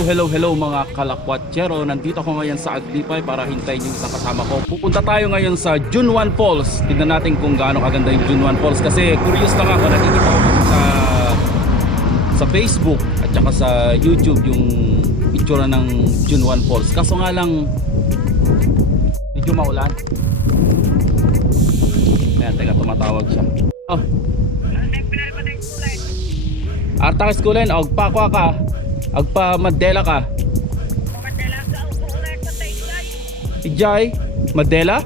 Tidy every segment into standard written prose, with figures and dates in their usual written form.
Hello mga kalakwatsero. Nandito ako ngayon sa Aglipay para hintayin yung isang kasama ko. Pupunta tayo ngayon sa Junwan Falls. Tignan natin kung gaano kaganda yung Junwan Falls. Kasi curious lang ako, nakikita ko sa Facebook at saka sa YouTube yung itsura ng Junwan Falls. Kaso nga lang medyo maulan. Ayan, teka, tumatawag siya. Oh. Arta Skulen, agpa ka. Agpa Mandela ka. Ijay, Mandela?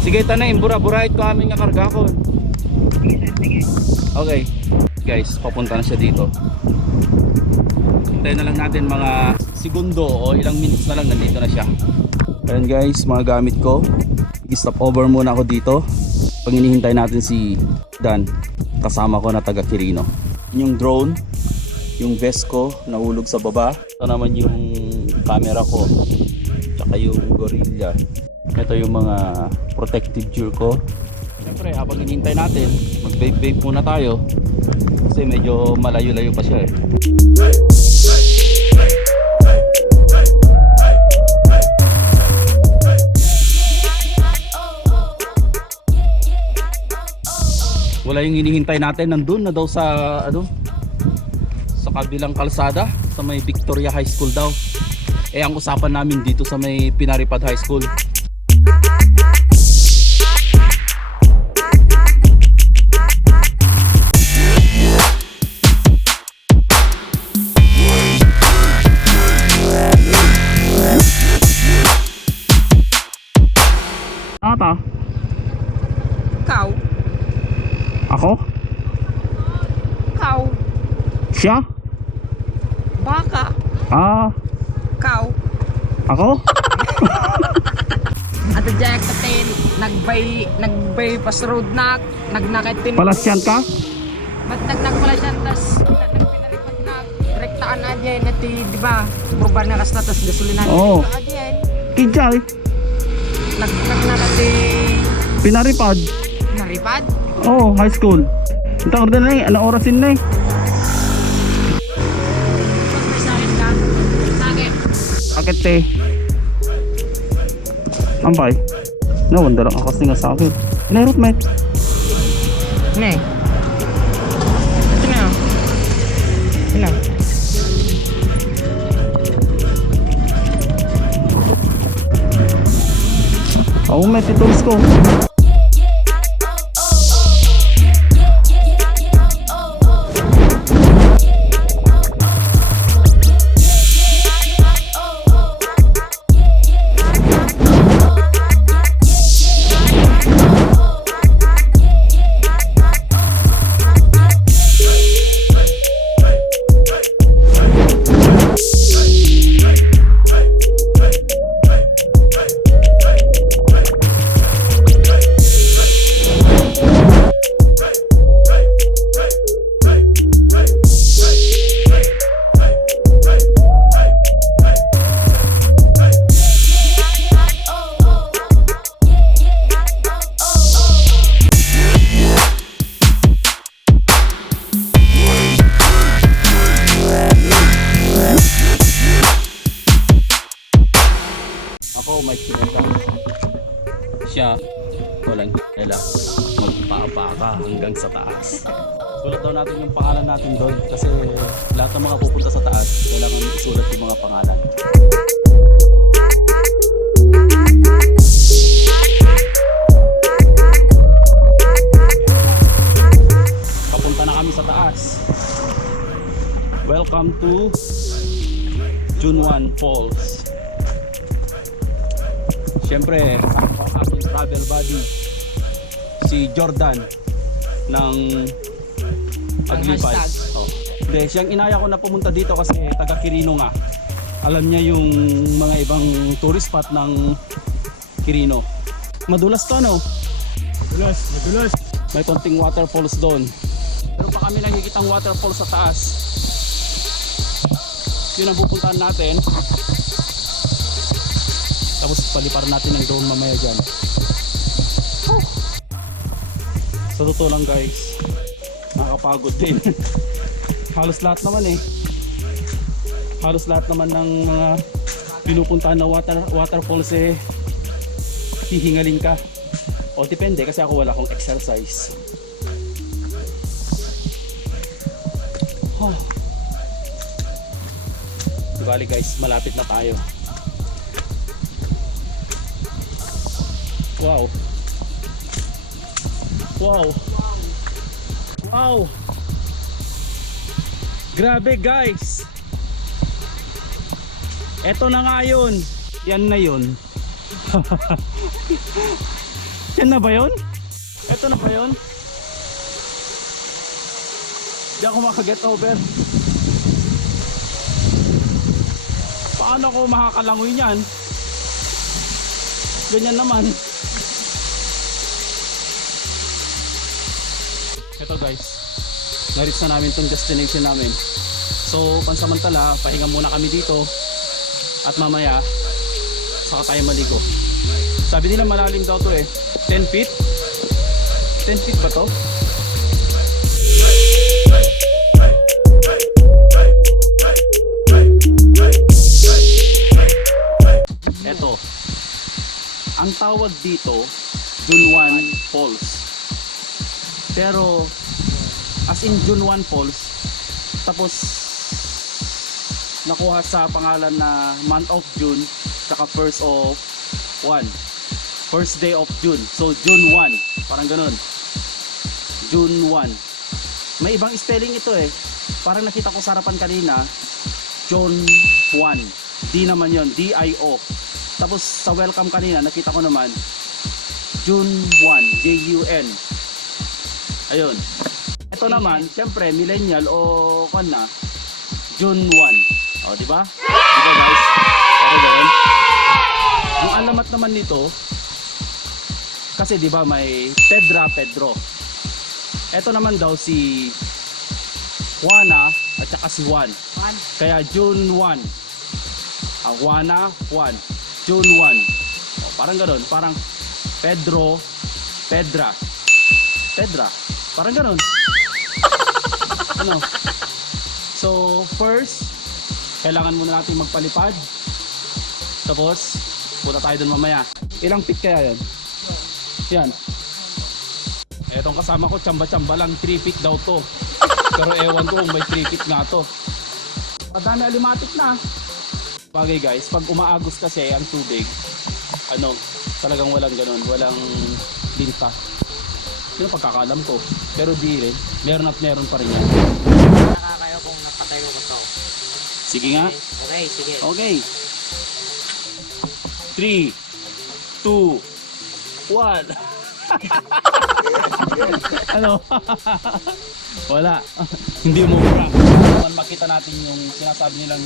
Sige, tanay, bura-burait ko aming nga karga ko. Okay, guys, papunta na siya dito. Hintayin na lang natin mga segundo o ilang minutes na lang, nandito na siya. Ayan guys, mga gamit ko. I-stop over muna ako dito pag hinihintay natin si Dan, kasama ko na taga Quirino. Yung drone, yung vest ko nahulog sa baba. Ito naman yung camera ko, tsaka yung gorilla. Ito yung mga protective gear ko. Siyempre habang hinihintay natin, mag-vape muna tayo kasi medyo malayo-layo pa siya eh. Wala yung hinihintay natin, nandun na daw sa sa kabilang kalsada, sa may Victoria High School daw. Eh ang usapan namin dito sa may Pinaripad High School. Ata? Kau. Ako? Kau. Siya? Baka. Ah, Kau. ako? Ato Jack katin nagbay pas road na nagnakatin. Palasyan ka? Mat nagpala siya tas nagpinalipad na rektaan na diyan nati di ba? Urban na kasta tas gasolina. Oo. Diyan. Kijay, Nagnakati Pinaripad. naripad. Oh, high school. Ito order na eh, ano orasin na eh. Mas may salin ka. Sakit. Akit eh. Ampay. Nawanda lang ako kasi nga sa akin. Inairot mate. Ne. Ito na. Ito na. Oo mate, tools ko. Ako may kinita. Siya walang kinila. Magpapaka hanggang sa taas. Sulat daw natin yung pangalan natin doon kasi lahat ng mga pupunta sa taas kailangan isulat yung mga pangalan. Papunta na kami sa taas. Welcome to Junwan Falls. Siyempre, kasama ko ang aking travel buddy, si Jordan ng Aglipay. Oh. Hindi, siyang inaya ko na pumunta dito kasi taga Quirino nga. Alam niya yung mga ibang tourist spot ng Quirino. Madulas to, no? Madulas. May konting waterfalls doon. Pero pa kami nakikitang waterfalls sa taas. Yun ang pupuntahan natin. Tapos paliparan natin ng drone mamaya dyan. Sa totoo lang guys, nakakapagod din. Halos lahat naman eh. Halos lahat naman ng mga pinupuntahan na waterfalls eh, hihingalin ka. O depende kasi ako wala akong exercise. Oh. Di bali guys, malapit na tayo. Wow. Wow. Wow. Grabe guys. Eto na nga yun. Yan na yun. Yan na ba yun? Eto na ba yun? Di ako makaget over. Paano ko makakalangoy niyan? Ganyan naman. Ito guys, na-reach na namin tong destination namin. So pansamantala, pahinga muna kami dito. At mamaya, saka tayo maligo. Sabi nila malalim daw to eh. 10 feet? 10 feet ba to? Eto. Ang tawag dito, Junwan Falls. Pero, as in Junwan Falls, tapos nakuha sa pangalan na month of June, saka first day of June. So June 1, parang ganun. June 1. May ibang spelling ito eh. Parang nakita ko sa harapan kanina, June 1. D naman yon, D-I-O. Tapos sa welcome kanina, nakita ko naman, June 1, J-U-N. Ayun. Ito naman, syempre, millennial o kan na, June 1. O, di ba? Di ba guys? Okay ba yun? Ang alamat naman nito, kasi di ba may Pedro. Ito naman daw si Juana at saka si Juan. Kaya June 1. Juana, Juan. June 1. O, parang ganoon. Parang Pedro, Pedra. Parang ganoon. Ano? So, first, kailangan muna natin magpalipad. Tapos, punta tayo dun mamaya. Ilang feet kaya yan? Yan. Etong kasama ko, tsamba-tsamba lang, 3 feet daw to. Pero ewan ko kung may 3 feet nga to. Madami alimatik na. Bagay guys, pag umaagos kasi ang tubig, talagang walang ganun, walang linta. Yun ang pagkakalam ko. Pero di rin, meron at meron pa rin yan. Nakakayo kung napatay ko to. Sige nga. Okay, sige. Okay. 3, 2, 1. Ano? Wala. Hindi mo prank. Naman makita natin yung sinasabi nilang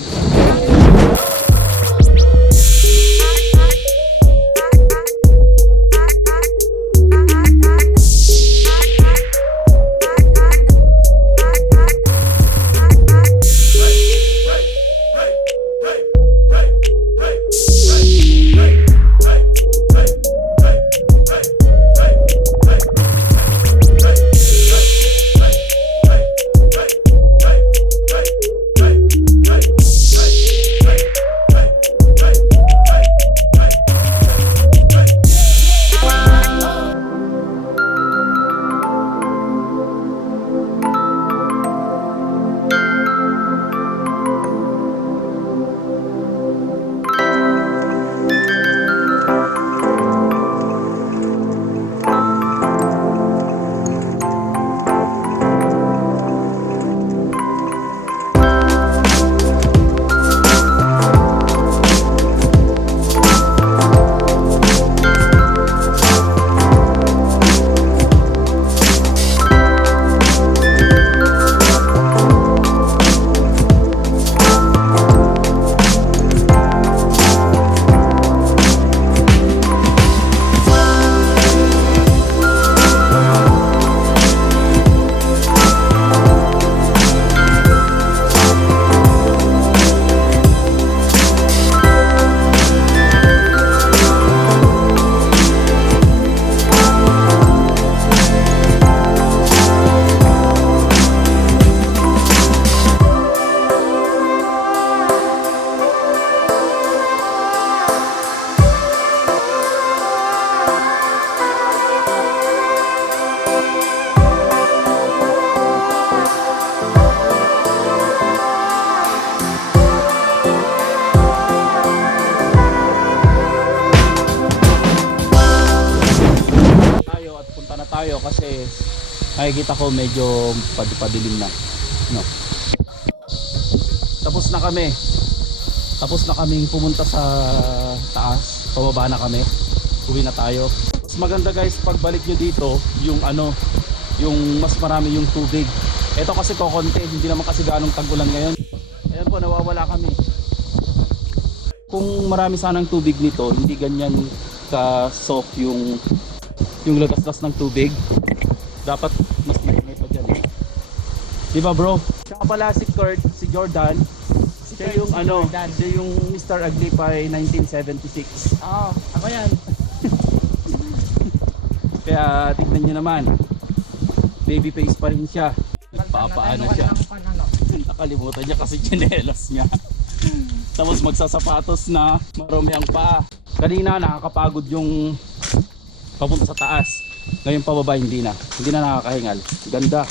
tayo kasi nakikita ko medyo padilim na. No. Tapos na kami. Tapos na kaming pumunta sa taas. Pababa na kami. Uwi na tayo. Mas maganda guys, pagbalik nyo dito, yung ano, yung mas marami yung tubig. Ito kasi kokonti, hindi naman kasi ganong tag-ulan ngayon. Ayan po, nawawala kami. Kung marami sanang tubig nito, hindi ganyan ka-soft yung lagaslas ng tubig. Dapat mas maingay pa dyan. Di ba bro? Siya pala si Kurt, si Jordan. Siya yung ano, siya yung Mr. Aglipay 1976. Oo, ako yan. Kaya tignan nyo naman, baby face pa rin siya. Nagpapaano siya. Nakalimutan niya kasi tsinelas niya. Tapos magsasapatos na marumi ang paa. Kanina nakakapagod yung papunta sa taas. Ngayon pababa hindi na nakakahingal. Ganda.